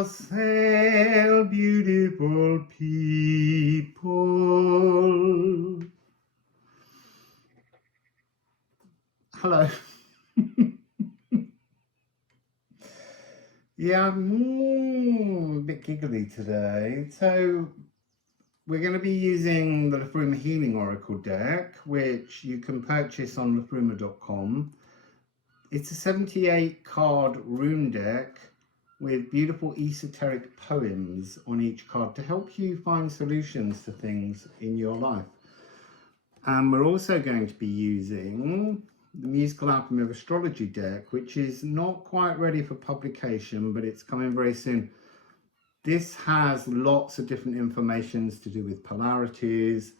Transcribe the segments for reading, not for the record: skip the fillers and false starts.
Wassail, beautiful people. Hello. Yeah, I'm a bit giggly today. So we're going to be using the Liffruma Healing Oracle deck, which you can purchase on liffruma.com. It's a 78 card rune deck with beautiful esoteric poems on each card to help you find solutions to things in your life. And we're also going to be using the Musical Alchemy of Astrology deck, which is not quite ready for publication, but it's coming very soon. This has lots of different informations to do with polarities.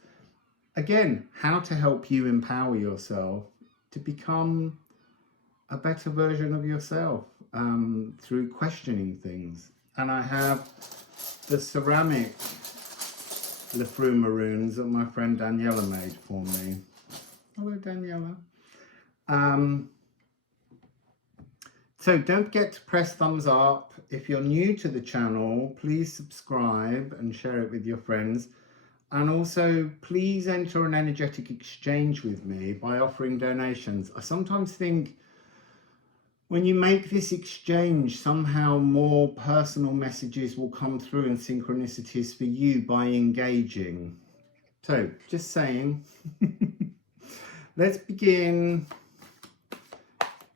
Again, how to help you empower yourself to become a better version of yourself through questioning things. And I have the Ceramic Liffruma runes that my friend Daniela made for me. Hello, Daniela. So don't forget to press thumbs up. If you're new to the channel, please subscribe and share it with your friends. And also, please enter an energetic exchange with me by offering donations. I sometimes think when you make this exchange, somehow more personal messages will come through and synchronicities for you by engaging. So, just saying. Let's begin.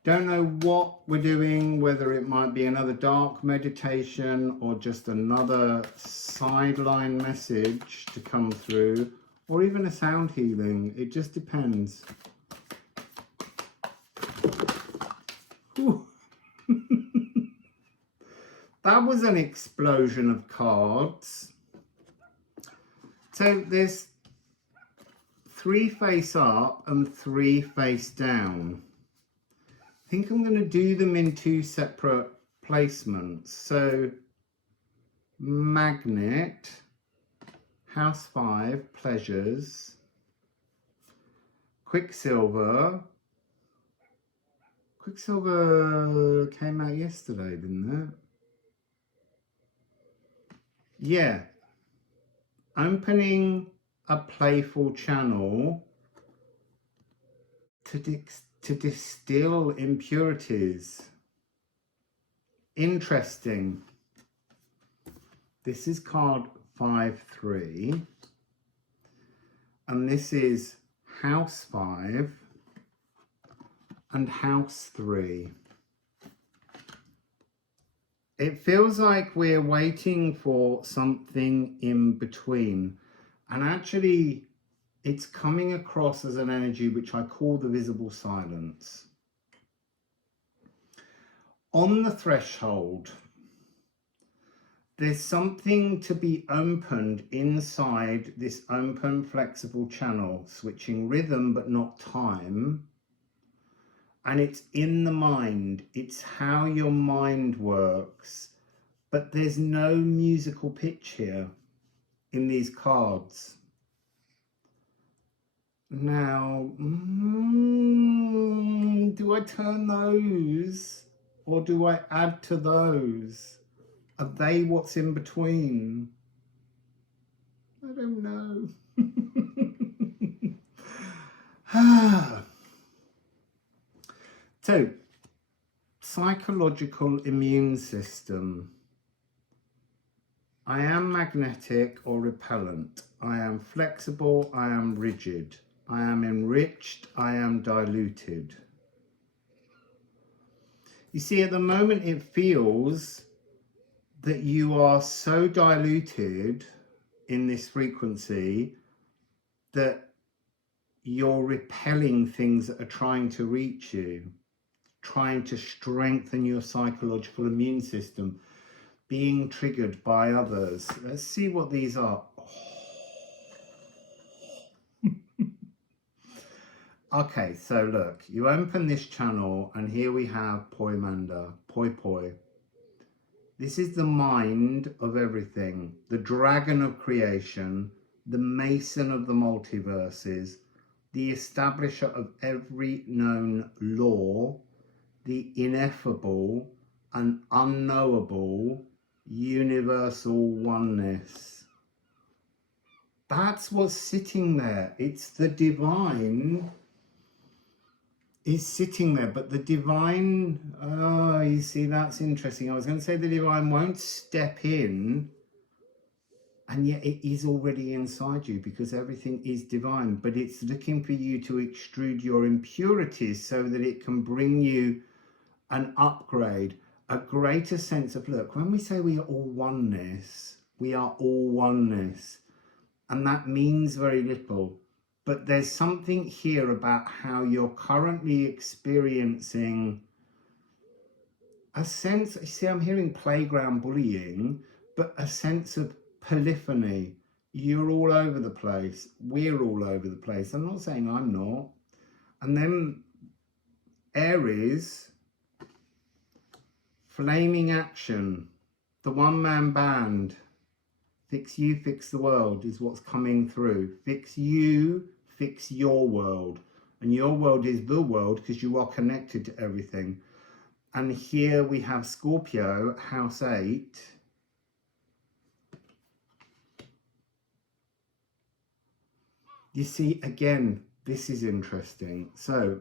Don't know what we're doing, whether it might be another dark meditation or just another sideline message to come through, or even a sound healing. It just depends. That was an explosion of cards. So there's 3 face up and 3 face down. I think I'm going to do them in 2 separate placements. So Magnet, House 5, Pleasures, Quicksilver. Quicksilver came out yesterday, didn't it? Yeah. Opening a playful channel to distill impurities. Interesting. This is card 5-3, and this is House 5 and House 3. It feels like we're waiting for something in between, and actually it's coming across as an energy which I call the visible silence. On the threshold, there's something to be opened inside this open, flexible channel, switching rhythm but not time. And it's in the mind. It's how your mind works. But there's no musical pitch here in these cards. Now, do I turn those or do I add to those? Are they what's in between? I don't know. So, psychological immune system. I am magnetic or repellent. I am flexible. I am rigid. I am enriched. I am diluted. You see, at the moment it feels that you are so diluted in this frequency that you're repelling things that are trying to reach you, trying to strengthen your psychological immune system, being triggered by others. Let's see what these are. Okay, so look, you open this channel and here we have Poimanda, Poi Poi. This is the mind of everything, the dragon of creation, the mason of the multiverses, the establisher of every known law, the ineffable and unknowable universal oneness. That's what's sitting there. It's the divine is sitting there, but the divine, oh, you see, that's interesting. I was going to say the divine won't step in, and yet it is already inside you because everything is divine, but it's looking for you to extrude your impurities so that it can bring you an upgrade, a greater sense of, look, when we say we are all oneness, we are all oneness, and that means very little. But there's something here about how you're currently experiencing a sense, see, I'm hearing playground bullying, but a sense of polyphony. You're all over the place. We're all over the place. I'm not saying I'm not. And then Aries, flaming action, the one-man band, fix you, fix the world is what's coming through. Fix you, fix your world. And your world is the world because you are connected to everything. And here we have Scorpio, house 8. You see, again, this is interesting. So,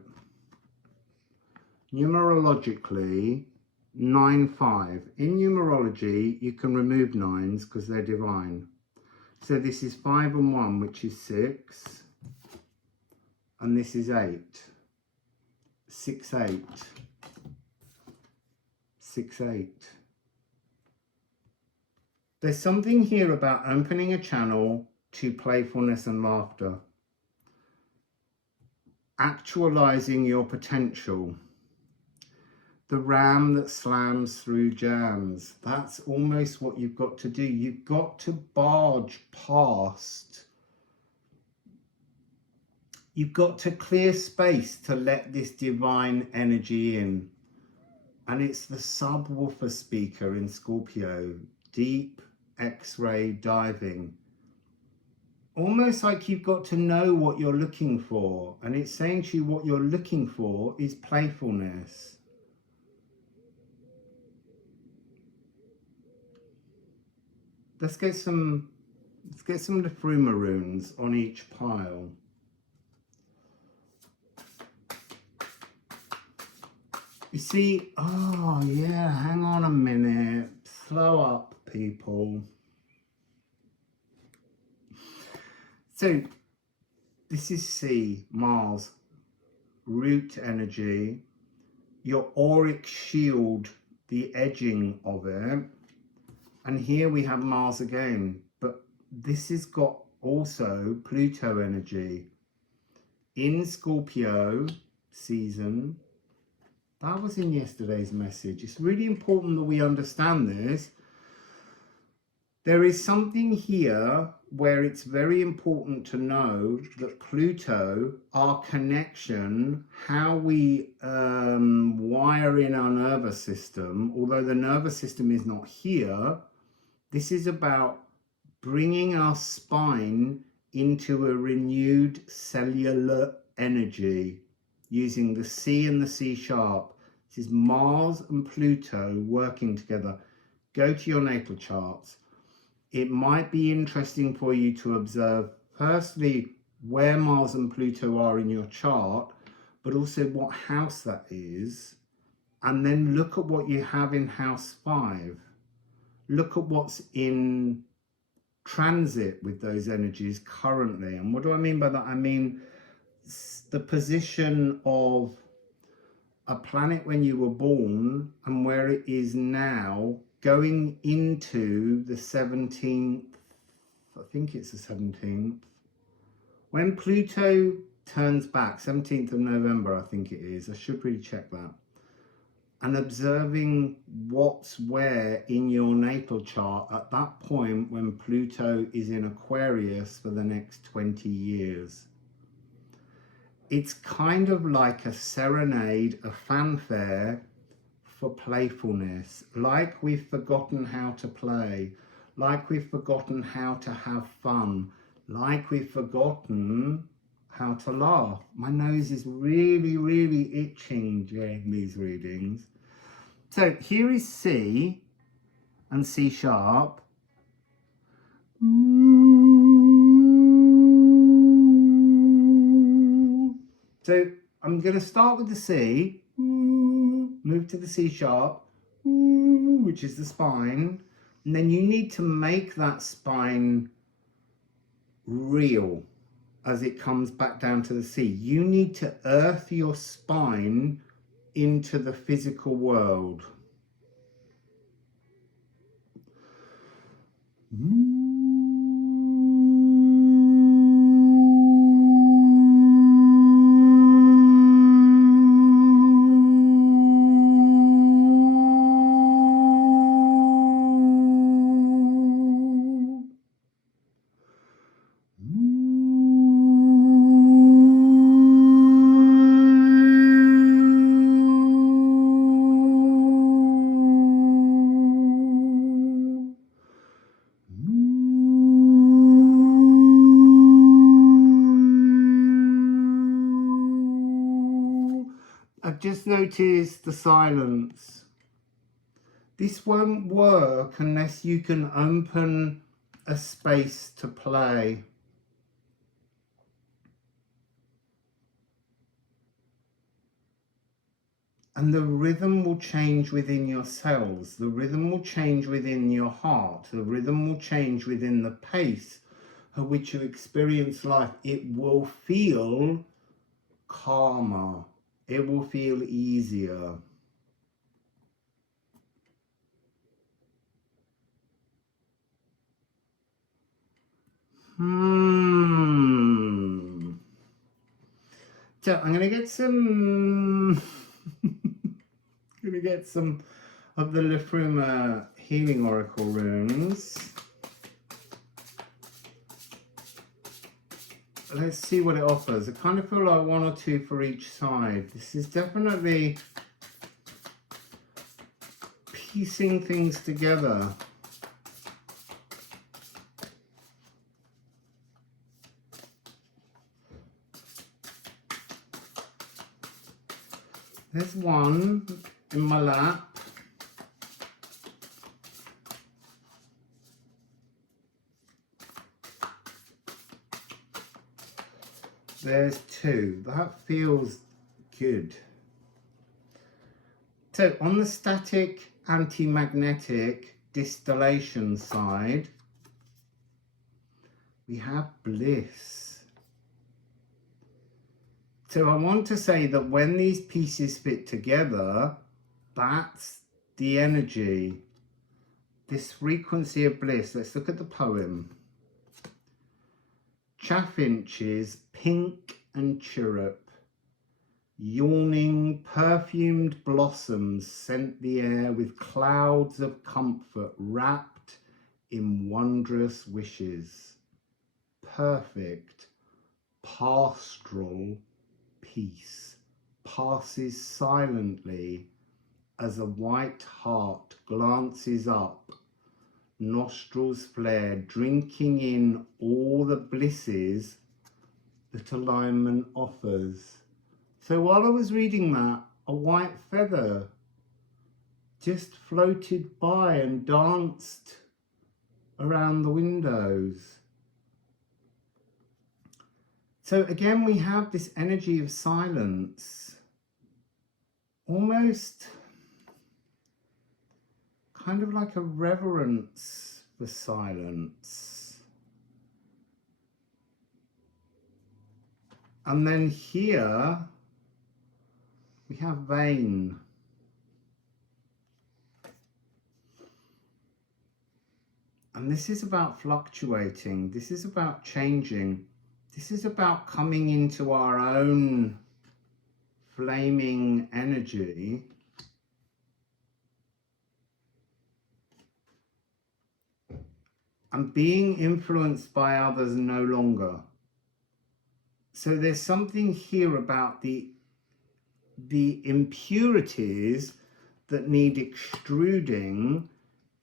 numerologically, 9-5. In numerology, you can remove 9s because they're divine. So this is 5 and 1, which is 6. And this is 8. 6, 8. 6, 8. There's something here about opening a channel to playfulness and laughter. Actualizing your potential. The ram that slams through jams. That's almost what you've got to do. You've got to barge past. You've got to clear space to let this divine energy in. And it's the subwoofer speaker in Scorpio. Deep X-ray diving. Almost like you've got to know what you're looking for. And it's saying to you what you're looking for is playfulness. Let's get some Liffruma runes on each pile. You see, oh yeah, hang on a minute. Slow up, people. So, this is C, Mars, root energy, your auric shield, the edging of it. And here we have Mars again, but this has got also Pluto energy. In Scorpio season, that was in yesterday's message. It's really important that we understand this. There is something here where it's very important to know that Pluto, our connection, how we wire in our nervous system, although the nervous system is not here, this is about bringing our spine into a renewed cellular energy using the C and the C sharp. This is Mars and Pluto working together. Go to your natal charts. It might be interesting for you to observe, firstly, where Mars and Pluto are in your chart, but also what house that is. And then look at what you have in house 5. Look at what's in transit with those energies currently. And what do I mean by that? I mean the position of a planet when you were born and where it is now, going into the 17th, I think it's the 17th. When Pluto turns back, 17th of November, I think it is. I should really check that. And observing what's where in your natal chart at that point when Pluto is in Aquarius for the next 20 years. It's kind of like a serenade, a fanfare for playfulness, like we've forgotten how to play, like we've forgotten how to have fun, like we've forgotten how to laugh. My nose is really, really itching during these readings. So here is C and C sharp. So I'm going to start with the C, move to the C sharp, which is the spine, and then you need to make that spine real as it comes back down to the C. You need to earth your spine into the physical world. I've just noticed the silence. This won't work unless you can open a space to play. And the rhythm will change within your cells. The rhythm will change within your heart. The rhythm will change within the pace at which you experience life. It will feel calmer. It will feel easier. So I'm going to get some of the Liffruma Healing Oracle runes. Let's see what it offers. I kind of feel like one or two for each side. This is definitely piecing things together. There's one in my lap. There's two. That feels good. So on the static anti-magnetic distillation side, we have bliss. So I want to say that when these pieces fit together, that's the energy. This frequency of bliss. Let's look at the poem. Chaffinches, pink and chirrup, yawning, perfumed blossoms scent the air with clouds of comfort wrapped in wondrous wishes. Perfect, pastoral peace passes silently as a white heart glances up, nostrils flare, drinking in all the blisses that alignment offers. So while I was reading that, a white feather just floated by and danced around the windows. So again, we have this energy of silence, almost kind of like a reverence for silence. And then here we have vein. And this is about fluctuating. This is about changing. This is about coming into our own flaming energy. And being influenced by others no longer. So there's something here about the impurities that need extruding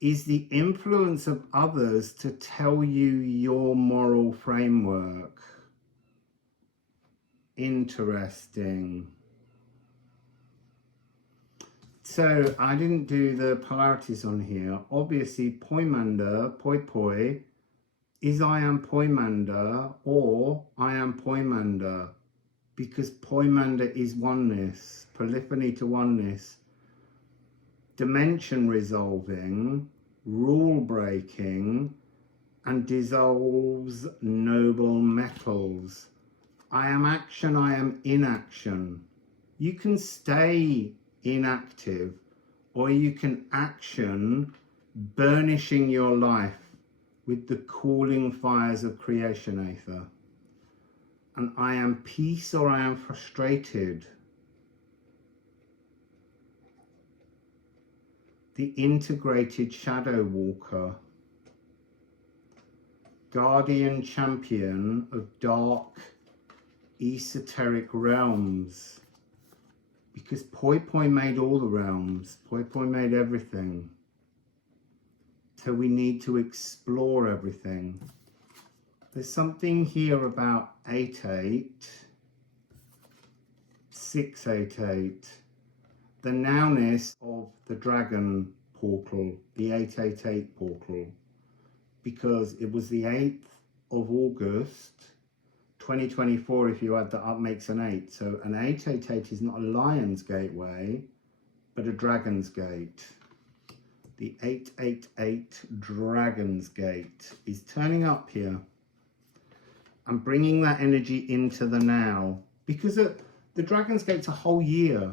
is the influence of others to tell you your moral framework. interesting. So I didn't do the polarities on here. Obviously, Poimanda, Poi Poi, is I am Poimanda or I am Poimanda, because Poimanda is oneness, polyphony to oneness, dimension resolving, rule breaking, and dissolves noble metals. I am action, I am inaction. You can stay inactive, or you can action, burnishing your life with the cooling fires of creation aether. And I am peace or I am frustrated. The integrated shadow walker, guardian champion of dark esoteric realms, because Poi Poi made all the realms. Poi Poi made everything. So we need to explore everything. There's something here about 8-8, 6-8-8, the nowness of the dragon portal, the 888 portal, because it was the 8th of August 2024. If you add that up, makes an 8. So an 888 is not a lion's gateway, but a dragon's gate. The 888 dragon's gate is turning up here and bringing that energy into the now, because the dragon's gate's a whole year.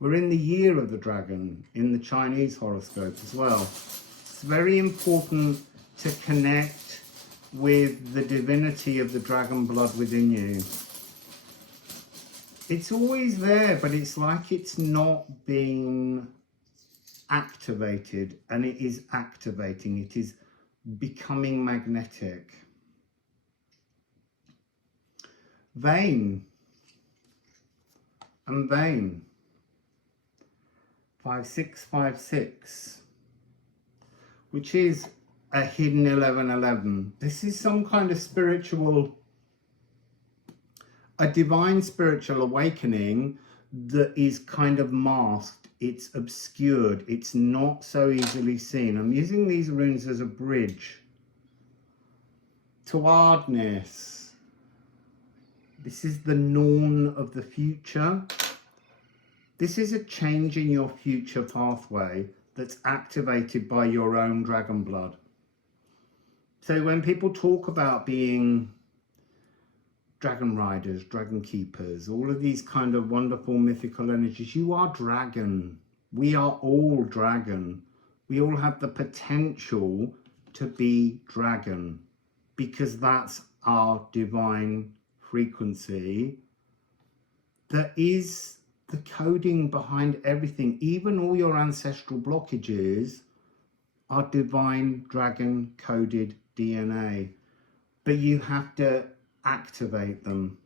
We're in the year of the dragon in the Chinese horoscope as well. It's very important to connect with the divinity of the dragon blood within you. It's always there, but it's like it's not being activated, and it is activating. It is becoming magnetic. Vein and vein. 5656, which is a hidden 1111. This is some kind of spiritual, a divine spiritual awakening that is kind of masked. It's obscured. It's not so easily seen. I'm using these runes as a bridge to hardness. This is the Norn of the future. This is a change in your future pathway that's activated by your own dragon blood. So when people talk about being dragon riders, dragon keepers, all of these kind of wonderful mythical energies, you are dragon. We are all dragon. We all have the potential to be dragon, because that's our divine frequency. That is the coding behind everything. Even all your ancestral blockages are divine dragon coded DNA, but you have to activate them.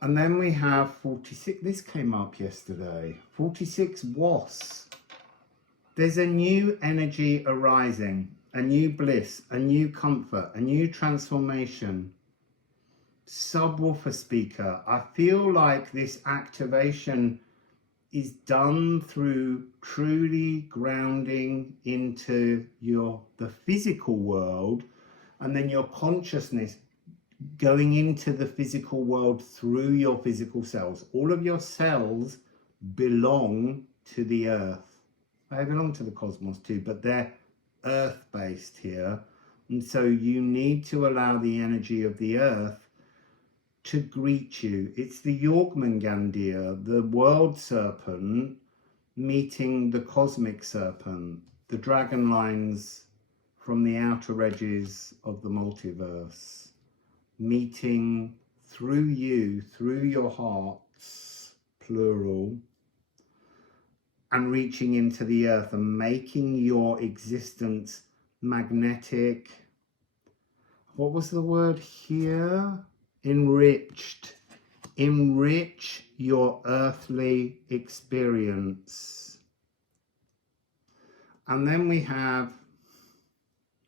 And then we have 46. This came up yesterday. 46 was. There's a new energy arising, a new bliss, a new comfort, a new transformation. Subwoofer speaker. I feel like this activation is done through truly grounding into the physical world, and then your consciousness going into the physical world through your physical cells. All of your cells belong to the earth. They belong to the cosmos too, but they're earth-based here. And so you need to allow the energy of the earth to greet you. It's the Jormungandr, the world serpent, meeting the cosmic serpent, the dragon lines from the outer edges of the multiverse, meeting through you, through your hearts, plural, and reaching into the earth and making your existence magnetic. What was the word here? Enriched. Enrich your earthly experience. And then we have,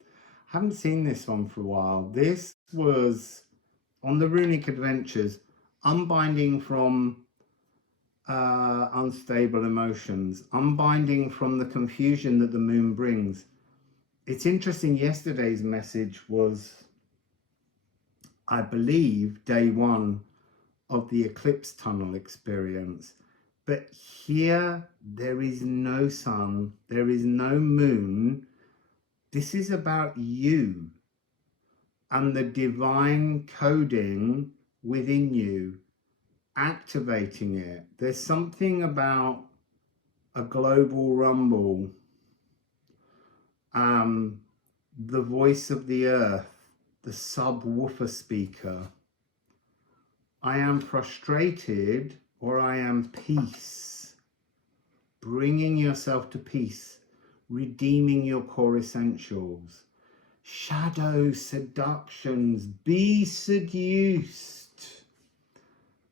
I haven't seen this one for a while. This was on the runic adventures, unbinding from unstable emotions, unbinding from the confusion that the moon brings. It's interesting, yesterday's message was, I believe, day one of the eclipse tunnel experience. But here, there is no sun, there is no moon. This is about you and the divine coding within you, activating it. There's something about a global rumble, the voice of the earth, the subwoofer speaker. I am frustrated, or I am peace. Bringing yourself to peace, redeeming your core essentials. Shadow seductions, be seduced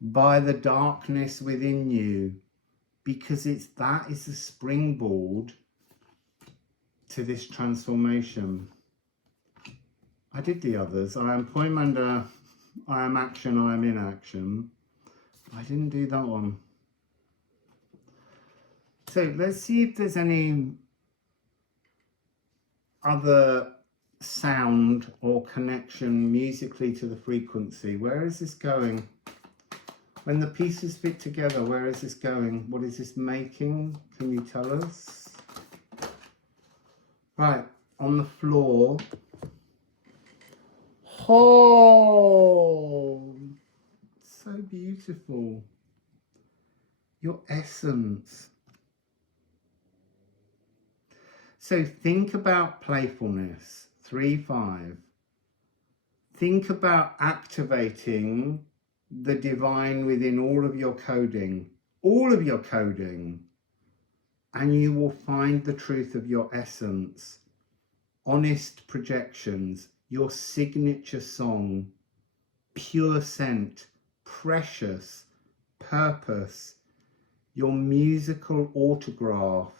by the darkness within you, because that is the springboard to this transformation. I did the others. I am Poimander, I am action, I am inaction. I didn't do that one. So let's see if there's any other sound or connection musically to the frequency. Where is this going? When the pieces fit together, where is this going? What is this making? Can you tell us? Right, on the floor. Oh, so beautiful. Your essence. So think about playfulness, 3-5. Think about activating the divine within all of your coding, and you will find the truth of your essence, honest projections, your signature song, pure scent, precious, purpose, your musical autograph.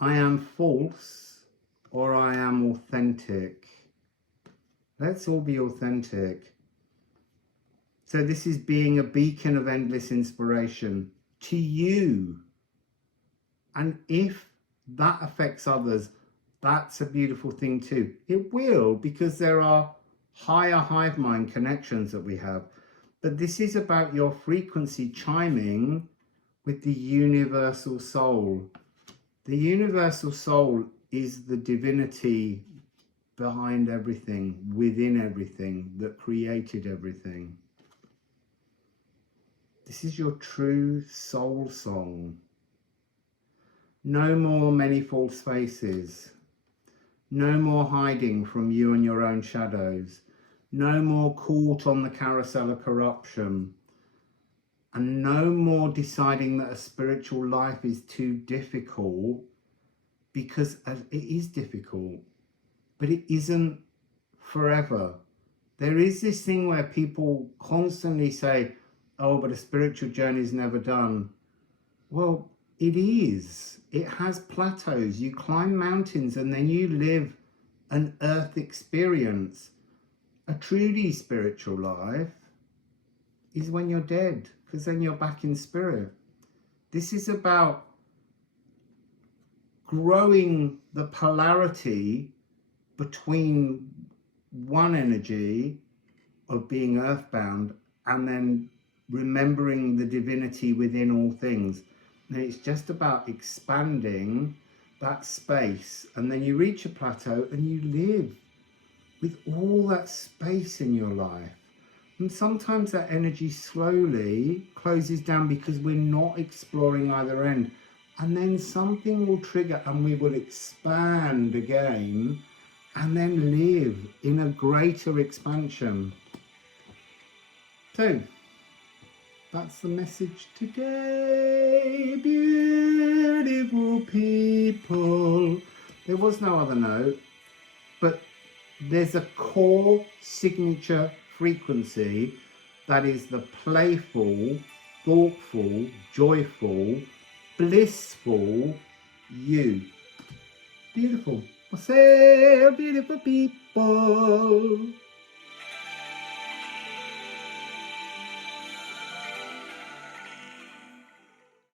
I am false, or I am authentic. Let's all be authentic. So this is being a beacon of endless inspiration to you. And if that affects others, that's a beautiful thing too. It will, because there are higher hive mind connections that we have. But this is about your frequency chiming with the universal soul. The universal soul is the divinity behind everything, within everything, that created everything. This is your true soul song. No more many false faces. No more hiding from you and your own shadows. No more caught on the carousel of corruption. And no more deciding that a spiritual life is too difficult, because it is difficult, but it isn't forever. There is this thing where people constantly say, oh, but a spiritual journey is never done. Well, it is. It has plateaus. You climb mountains and then you live an earth experience. A truly spiritual life is when you're dead, because then you're back in spirit. This is about growing the polarity between one energy of being earthbound and then remembering the divinity within all things. And it's just about expanding that space, and then you reach a plateau and you live with all that space in your life. And sometimes that energy slowly closes down because we're not exploring either end. And then something will trigger and we will expand again and then live in a greater expansion. So that's the message today, beautiful people. There was no other note, but there's a core signature frequency that is the playful, thoughtful, joyful, blissful you. Beautiful. Wassail, beautiful people.